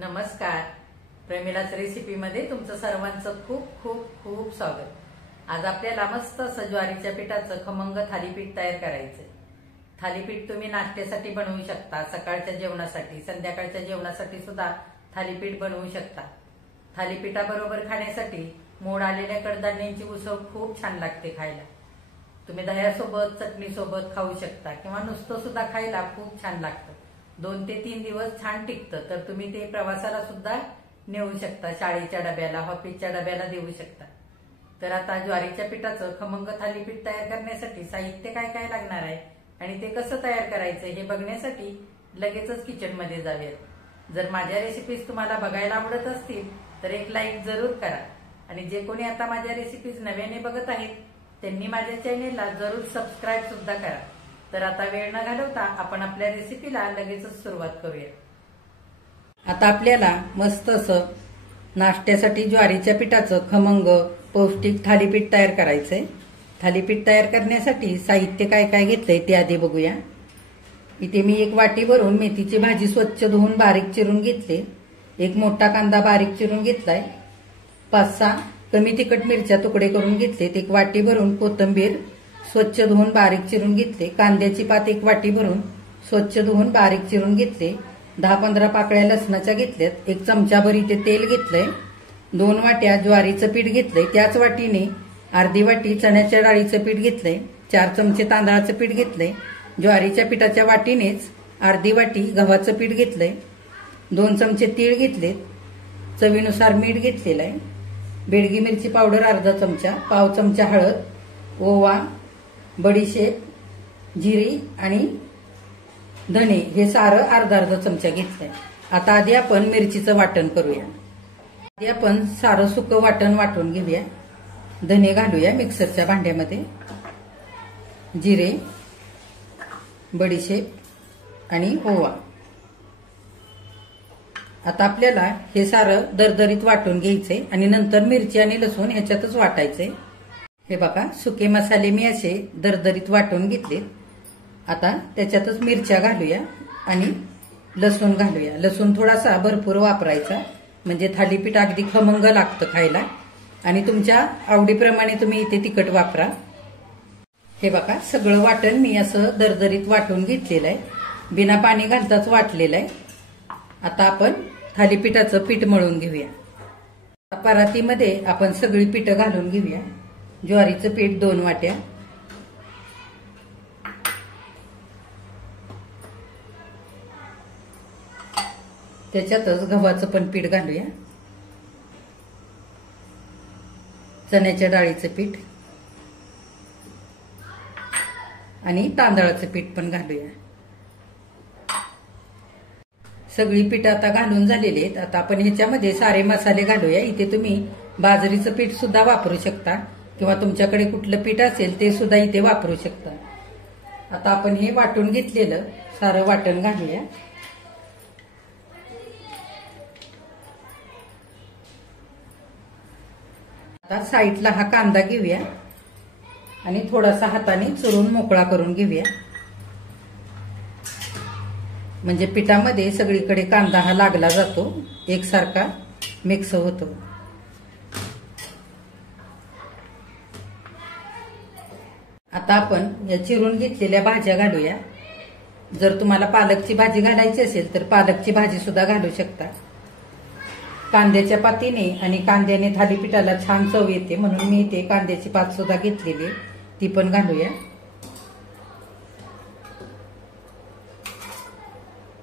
नमस्कार. प्रेमिलाच रेसिपीमध्ये तुमचं सर्वांचं खूप खूप खूप स्वागत. आज आपल्याला मस्त असं ज्वारीच्या पिठाचं खमंग थालीपीठ तयार करायचं. थालीपीठ तुम्ही नाश्त्यासाठी बनवू शकता, सकाळच्या जेवणासाठी, संध्याकाळच्या जेवणासाठी सुद्धा थालीपीठ बनवू शकता. थालीपीठाबरोबर खाण्यासाठी मोड आलेल्या कडधान्यांची उसळ खूप छान लागते खायला. तुम्ही दह्यासोबत, चटणीसोबत खाऊ शकता किंवा नुसतं सुद्धा खायला खूप छान लागतं. 2 ते 3 दिवस छान टिकतं. तर तुम्ही ते प्रवासाला सुद्धा नेऊ शकता, शाळेच्या डब्याला, ऑफिसच्या डब्याला देऊ शकता. तर आता ज्वारीच्या पिठाचं खमंग थालीपीठ तयार करण्यासाठी साहित्य काय काय लागणार आहे आणि ते कसं तयार करायचं हे बघण्यासाठी लगेचच किचनमध्ये जाऊयात. जर माझ्या रेसिपीज तुम्हाला बघायला आवडत असतील तर एक लाईक जरूर करा आणि जे कोणी आता माझ्या रेसिपीज नव्याने बघत आहेत त्यांनी माझ्या चॅनेलला जरूर सबस्क्राईब सुद्धा करा. तर आता वेळ न घालवता आपण आपल्या रेसिपीला लगेचच सुरुवात करूया. आता आपल्याला मस्त असं नाश्त्यासाठी ज्वारीच्या पिठाचं खमंग पौष्टिक थालीपीठ तयार करायचंय. थालीपीठ तयार करण्यासाठी साहित्य काय काय घेतलंय ते आधी बघूया. इथे मी एक वाटी भरून मेथीची भाजी स्वच्छ धुवून बारीक चिरून घेतली. एक मोठा कांदा बारीक चिरून घेतलाय. 5-6 कमी तिखट मिरच्या तुकडे करून घेतलेत. एक वाटी भरून कोथिंबीर स्वच्छ धुवून बारीक चिरून घेतले. कांद्याची पात एक वाटी भरून स्वच्छ धुवून बारीक चिरून घेतले. 10-15 पाकळ्या लसणाच्या घेतल्यात. 1 चमचाभर इथे तेल घेतलंय. 2 वाट्या ज्वारीचं पीठ घेतलंय. त्याच वाटीने अर्धी वाटी चण्याच्या डाळीचं पीठ घेतलंय. 4 चमचे तांदळाचं पीठ घेतलंय. ज्वारीच्या पिठाच्या वाटीनेच अर्धी वाटी गव्हाचं पीठ घेतलंय. 2 चमचे तीळ घेतलेत. चवीनुसार मीठ घेतलेलं आहे. बेडगी मिरची पावडर अर्धा चमचा, पाव चमचा हळद, ओवा, बडीशेप, जिरी आणि धणे हे सारं अर्धा चमचा घेतलंय. आता आधी आपण मिरचीचं वाटण करूया. आधी आपण सारं सुकं वाटण वाटून घेऊया. धणे घालूया मिक्सरच्या भांड्यामध्ये, जिरे, बडीशेप आणि ओवा. आता आपल्याला हे सारं दरदरीत वाटून घ्यायचंय आणि नंतर मिरची आणि लसूण ह्याच्यातच वाटायचंय. हे बघा, सुके मसाले मी असे दरदरीत वाटून घेतले. आता त्याच्यातच मिरच्या घालूया आणि लसूण घालूया. लसूण थोडासा भरपूर वापरायचा म्हणजे थालीपीठ अगदी खमंग लागतं खायला. आणि तुमच्या आवडीप्रमाणे तुम्ही इथे तिखट वापरा. हे बघा, सगळं वाटण मी असं दरदरीत वाटून घेतलेलं आहे. बिना पाणी घालताच वाटलेलं आहे. आता आपण थालीपीठाचं पीठ मळून घेऊया. परातीमध्ये आपण सगळी पीठं घालून घेऊया. ज्वारीचं पीठ 2 वाट्या, त्याच्यातच गव्हाचं पण पीठ घालूया. चण्याच्या डाळीचं पीठ आणि तांदळाचं पीठ पण घालूया. सगळी पीठ आता घालून झालेली आहेत. आता आपण ह्याच्यामध्ये सारे मसाले घालूया. इथे तुम्ही बाजरीचं पीठ सुद्धा वापरू शकता किंवा तुमच्याकडे कुठलं पीठ असेल ते सुद्धा इथे वापरू शकता. आता आपण हे वाटून घेतलेलं सारं वाटण घालूया. आता साईडला हा कांदा घेऊया आणि थोडासा हाताने चुरून मोकळा करून घेऊया. म्हणजे पिठामध्ये सगळीकडे कांदा हा लागला जातो, एकसारखा मिक्स होतो. आता आपण या चिरून घेतलेल्या भाज्या घालूया. जर तुम्हाला पालकची भाजी घालायची असेल तर पालकची भाजी सुद्धा घालू शकता. कांद्याच्या पातीने आणि कांद्याने थालीपीठाला छान चव येते म्हणून मी इथे कांद्याची पात सुद्धा घेतलेली, ती पण घालूया.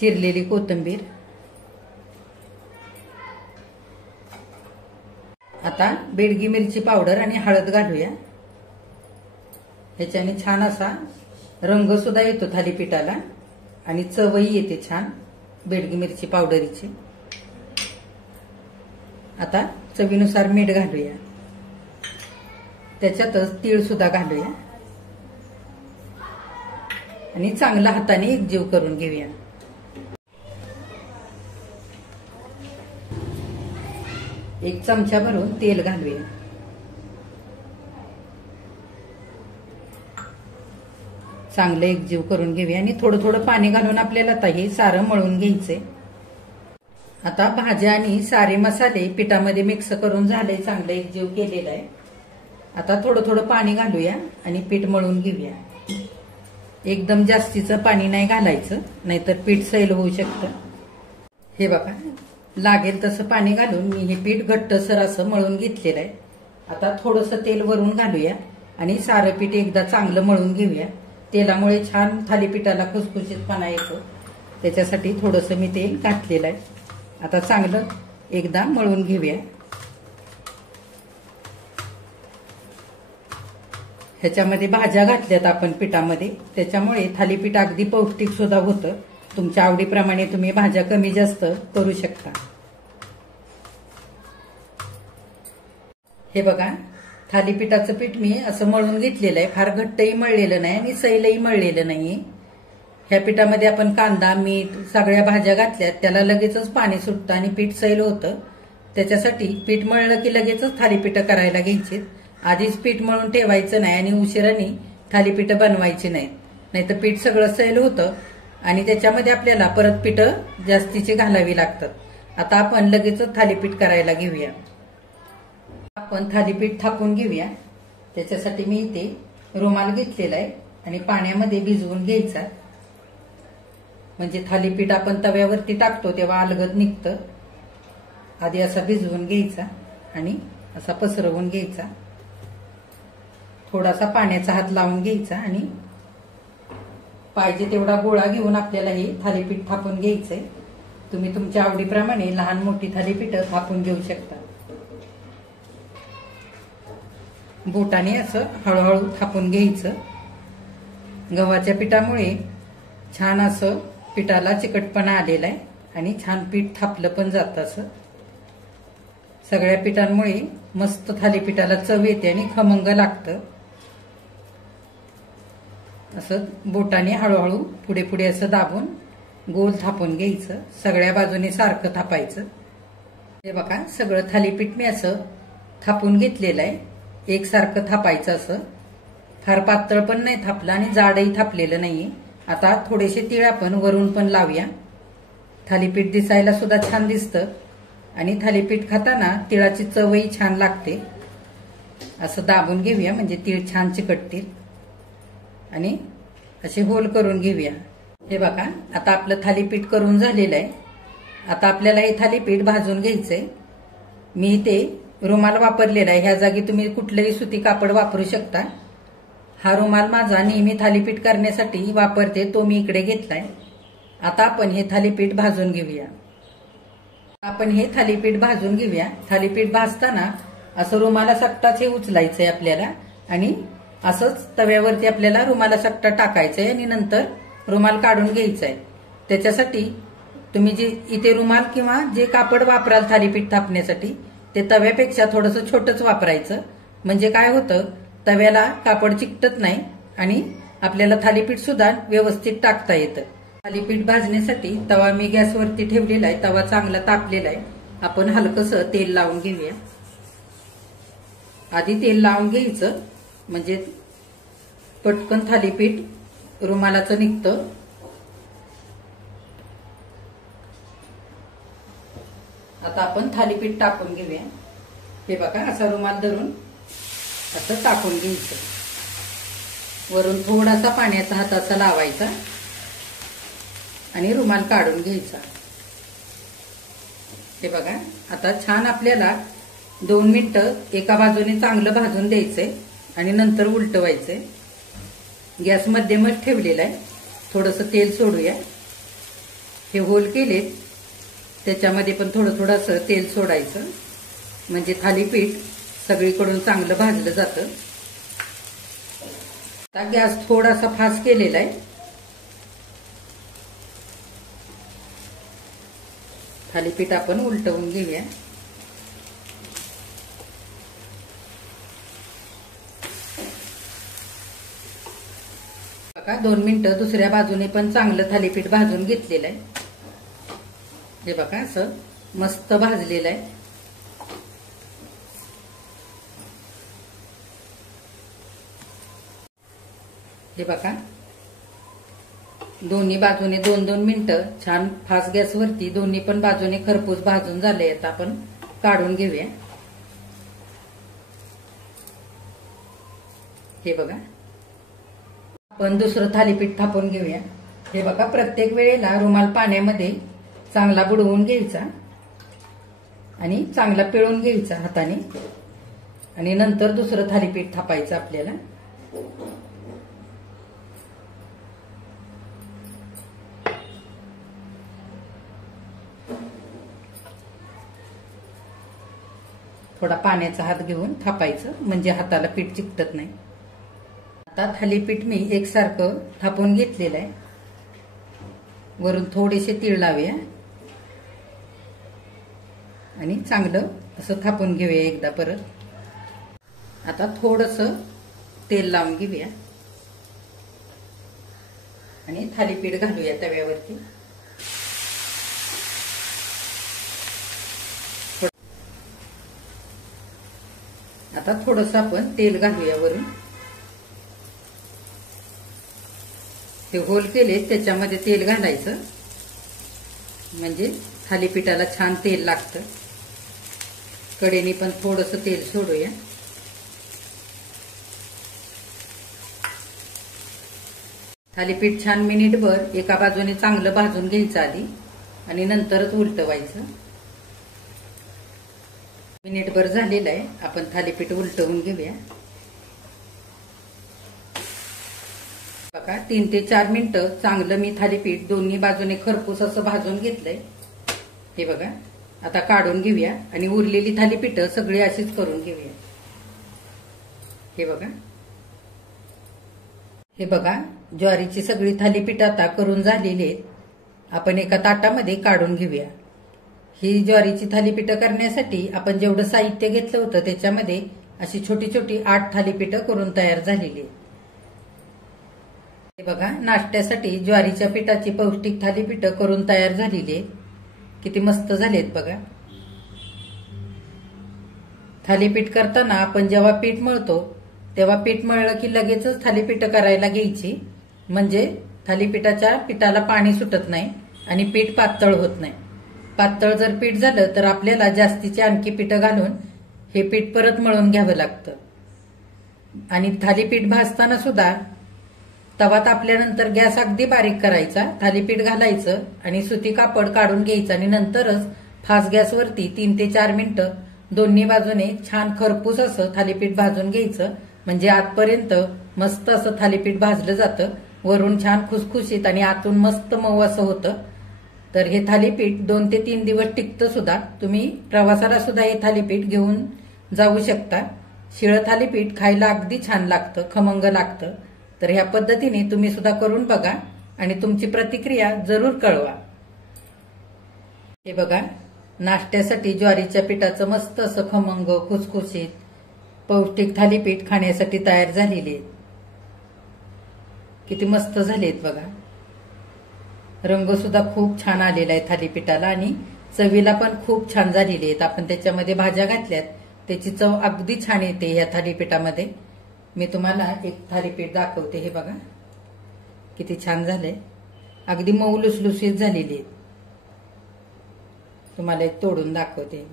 चिरलेली कोथिंबीर. आता बेडगी मिरची पावडर आणि हळद घालूया. ह्याच्याने छान असा रंग सुद्धा येतो थालीपीठाला आणि चवही येते छान बेडगी मिरची पावडरीची. आता चवीनुसार मीठ घालूया. त्याच्यातच तीळ सुद्धा घालूया आणि चांगला हाताने एकजीव करून घेऊया. एक चमचा भरून तेल घालूया. चांगलं एकजीव करून घेऊया आणि थोडं थोडं पाणी घालून आपल्याला आता हे सारं मळून घ्यायचंय. आता भाज्या आणि सारे मसाले पिठामध्ये मिक्स करून झाले, चांगलं एकजीव केलेला आहे. आता थोडं थोडं पाणी घालूया आणि पीठ मळून घेऊया. एकदम जास्तीचं पाणी नाही घालायचं, नाहीतर पीठ सैल होऊ शकतं. हे बघा, लागेल तसं पाणी घालून मी हे पीठ घट्टसर असं मळून घेतलेलं आहे. आता थोडंसं तेल वरून घालूया आणि सारं पीठ एकदा चांगलं मळून घेऊया. तेलामुळे छान थालीपीठाला खुसखुशीतपणा येतो, त्याच्यासाठी थोडंसं मी तेल घातलेलं आहे. आता चांगलं एकदा मळून घेऊया. ह्याच्यामध्ये भाज्या घातल्यात आपण पिठामध्ये, त्याच्यामुळे थालीपीठ अगदी पौष्टिक सुद्धा होतं. तुमच्या आवडीप्रमाणे तुम्ही भाज्या कमी जास्त करू शकता. हे बघा, थालीपीठाचं पीठ मी असं मळून घेतलेलं आहे. फार घट्टही मळलेलं नाही आणि सैलही मळलेलं नाहीये. ह्या पिठामध्ये आपण कांदा, मीठ, सगळ्या भाज्या घातल्यात, त्याला लगेचच पाणी सुटतं आणि पीठ सैल होतं. त्याच्यासाठी पीठ मळलं की लगेचच थालीपीठं करायला घ्यायची. आधीच पीठ मळून ठेवायचं नाही आणि उशिराने थालीपीठं बनवायची नाहीत, नाहीतर पीठ सगळं सैल होतं आणि त्याच्यामध्ये आपल्याला परत पिठं जास्तीची घालावी लागतात. आता आपण लगेचच थालीपीठ करायला घेऊया. आपण थालीपीठ थापून घेऊया. त्याच्यासाठी मी इथे रुमाल घेतलेला आहे आणि पाण्यामध्ये भिजवून घ्यायचा, म्हणजे थालीपीठ आपण तव्यावरती टाकतो तेव्हा अलगद निघतं. आधी असा भिजवून घ्यायचा आणि असा पसरवून घ्यायचा. थोडासा पाण्याचा हात लावून घ्यायचा आणि पाहिजे तेवढा गोळा घेऊन आपल्याला हे थालीपीठ थापून घ्यायचंय. तुम्ही तुमच्या आवडीप्रमाणे लहान मोठी थालीपीठं थापून घेऊ शकता. बोटाने असं हळूहळू थापून घ्यायचं. गव्हाच्या पिठामुळे छान असं पिठाला चिकटपणा आलेला आहे आणि छान पीठ थापलं पण जातं. असं सगळ्या पिठांमुळे मस्त थालीपीठाला चव येते आणि खमंग लागतं. असं बोटाने हळूहळू पुढे पुढे असं दाबून गोल थापून घ्यायचं. सगळ्या बाजूने सारखं थापायचं. हे बघा, सगळं थालीपीठ मी असं थापून घेतलेलं आहे. एकसारखं थापायचं. असं फार पातळ पण नाही थापलं आणि जाडही थापलेलं नाहीये. आता थोडेसे तीळ आपण वरून पण लावूया. थालीपीठ दिसायला सुद्धा छान दिसतं आणि थालीपीठ खाताना तिळाची चवही छान लागते. असं दाबून घेऊया म्हणजे तीळ छान चिकटतील आणि असे होल करून घेऊया. हे बघा, आता आपलं थालीपीठ करून झालेलं आहे. आता आपल्याला हे थालीपीठ भाजून घ्यायचंय. मी इथे रुमाल वापरलेला आहे. ह्या जागी तुम्ही कुठलंही सुती कापड वापरू शकता. हा रुमाल माझा नेहमी थालीपीठ करण्यासाठी वापरते, तो मी इकडे घेतलाय. आता आपण हे थालीपीठ भाजून घेऊया. आपण हे थालीपीठ भाजून घेऊया. थालीपीठ भाजताना असं रुमाला सकटाच हे उचलायचंय आपल्याला आणि असंच तव्यावरती आपल्याला रुमाला सकटा टाकायचंय आणि नंतर रुमाल काढून घ्यायचाय. त्याच्यासाठी तुम्ही जे इथे रुमाल किंवा जे कापड वापराल थालीपीठ थापण्यासाठी ते तव्यापेक्षा थोडंसं छोटंच वापरायचं. म्हणजे काय होतं, तव्याला कापड चिकटत नाही आणि आपल्याला थालीपीठ सुद्धा व्यवस्थित टाकता येतं. थालीपीठ भाजण्यासाठी तवा मी गॅसवरती ठेवलेला आहे. तवा चांगला तापलेला आहे. आपण हलकसं तेल लावून घेऊया. आधी तेल लावून घ्यायचं म्हणजे पटकन थालीपीठ रुमालाचं निघतं. आता आपण थालीपीठ टाकून घेऊया. हे बघा, असा रुमाल धरून असं टाकून घ्यायचं. वरून थोडासा पाण्याचा हात असा लावायचा आणि रुमाल काढून घ्यायचा. हे बघा, आता छान आपल्याला 2 मिनिटं एका बाजूने चांगलं भाजून द्यायचंय आणि नंतर उलटवायचंय. गॅस मध्यमच ठेवलेला आहे. थोडंसं तेल सोडूया. हे होल केले त्याच्यामध्ये पण थोडं थोडं असं तेल सोडायचं म्हणजे थालीपीठ सगळीकडून चांगलं भाजलं जातं. आता गॅस थोडासा फास्ट केलेला आहे. थालीपीठ आपण उलटवून घेऊया. बघा, 2 मिनिटं दुसऱ्या बाजूने पण चांगलं थालीपीठ भाजून घेतलेलं आहे. हे बघा, असं मस्त भाजलेलं आहे. हे बघा, दोन्ही बाजूने 2-2 मिनिटं छान फास्ट गॅसवरती दोन्ही पण बाजूने खरपूस भाजून झाले. आता आपण काढून घेऊया. हे बघा, आपण दुसरं थालीपीठ थापून घेऊया. हे बघा, प्रत्येक वेळेला रुमाल पाण्यामध्ये चांगला बुडवून घ्यायचा आणि चांगला पिळून घ्यायचा हाताने आणि नंतर दुसरं थालीपीठ थापायचं आपल्याला. थोडा पाण्याचा हात घेऊन थापायचं म्हणजे हाताला पीठ चिकटत नाही. आता थालीपीठ मी एकसारखं थापून घेतलेलं आहे. वरून थोडेसे तीळ लावूया आणि चांगलं असं थापून घेऊया एकदा परत. आता थोडंसं तेल लावून घेऊया आणि थालीपीठ घालूया तव्यावरती. आता थोडंसं आपण तेल घालूया वरून. ते होल केले त्याच्यामध्ये तेल घालायचं म्हणजे थालीपीठाला छान तेल लागतं. कडेने पण थोडंसं तेल सोडूया. थालीपीठ छान मिनिटभर एका बाजूने चांगलं भाजून घ्यायचं आधी आणि नंतरच उलटवायचं. मिनिटभर झालेलं आहे. आपण थालीपीठ उलटवून घेऊया. बघा, 3 ते 4 मिनिटं चांगलं मी थालीपीठ दोन्ही बाजूने खरपूस असं भाजून घेतलंय. हे बघा, आता काढून घेऊया आणि उरलेली थालीपीठ सगळी अशीच करून घेऊया. हे बघा, ज्वारीची सगळी थालीपीठ आता करून झालेली आहेत. आपण एका ताटामध्ये काढून घेऊया. ही ज्वारीची थालीपीठ करण्यासाठी आपण जेवढं साहित्य घेतलं होतं त्याच्यामध्ये अशी छोटी छोटी 8 थालीपीठ करून तयार झालेली आहेत. हे बघा, नाश्त्यासाठी ज्वारीच्या पिठाची पौष्टिक थालीपीठ करून तयार झालेली आहे. किती मस्त झालेत बघा. थालीपीठ करताना आपण जेव्हा पीठ मळतो तेव्हा पीठ मळलं की लगेचच थालीपीठ करायला घ्यायची म्हणजे थालीपीठाच्या पिठाला पाणी सुटत नाही आणि पीठ पातळ होत नाही. पातळ जर पीठ झालं तर आपल्याला जास्तीचे आणखी पीठ घालून हे पीठ परत मळून घ्यावं लागतं. आणि थालीपीठ भाजताना सुद्धा तवा तापल्यानंतर गॅस अगदी बारीक करायचा, थालीपीठ घालायचं आणि सुती कापड काढून घ्यायचं आणि नंतरच फास्ट गॅसवरती 3 ते 4 मिनिटं दोन्ही बाजूने छान खरपूस असं थालीपीठ भाजून घ्यायचं म्हणजे आतपर्यंत मस्त असं थालीपीठ भाजलं जातं. वरून छान खुसखुशीत आणि आतून मस्त मऊ असं होतं. तर हे थालीपीठ 2 ते 3 दिवस टिकतं सुद्धा. तुम्ही प्रवासाला सुद्धा हे थालीपीठ घेऊन जाऊ शकता. शिळं थालीपीठ खायला अगदी छान लागतं, खमंग लागतं. तर ह्या पद्धतीने तुम्ही सुद्धा करून बघा आणि तुमची प्रतिक्रिया जरूर कळवा. हे बघा, नाश्त्यासाठी ज्वारीच्या पिठाचं मस्त असं खमंग खुसखुशीत पौष्टिक थालीपीठ खाण्यासाठी तयार झालेले. किती मस्त झालेत बघा. रंग सुद्धा खूप छान आलेला आहे थालीपीठाला आणि चवीला पण खूप छान झालेली आहेत. आपण त्याच्यामध्ये भाज्या घातल्यात त्याची चव अगदी छान येते या थालीपीठामध्ये. मी तुम्हाला एक थालीपीठ दाखवते. हे बघा किती छान झालंय, अगदी मऊ लुसलुसीत झालेली आहे. तुम्हाला एक तोडून दाखवते.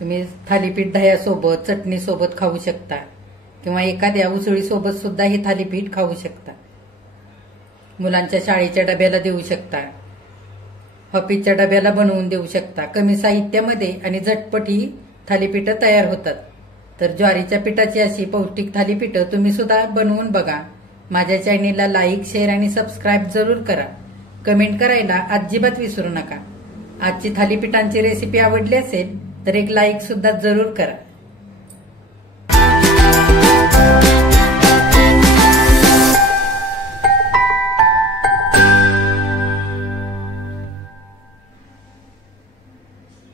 तुम्ही थालीपीठ दह्यासोबत चटणीसोबत खाऊ शकता किंवा एखाद्या उसळीसोबत सुद्धा हे थालीपीठ खाऊ शकता. मुलांच्या शाळेच्या डब्याला देऊ शकता, ऑफिसच्या डब्याला बनवून देऊ शकता. कमी साहित्यामध्ये आणि झटपट ही थालीपीठ तयार होतात. तर ज्वारीच्या पिठाची अशी पौष्टिक थालीपीठ तुम्ही सुद्धा बनवून बघा. माझ्या चॅनेलला लाईक, शेअर आणि सबस्क्राईब जरूर करा. कमेंट करायला अजिबात विसरू नका. आजची थालीपीठांची रेसिपी आवडली असेल तर एक लाईक सुद्धा जरूर करा.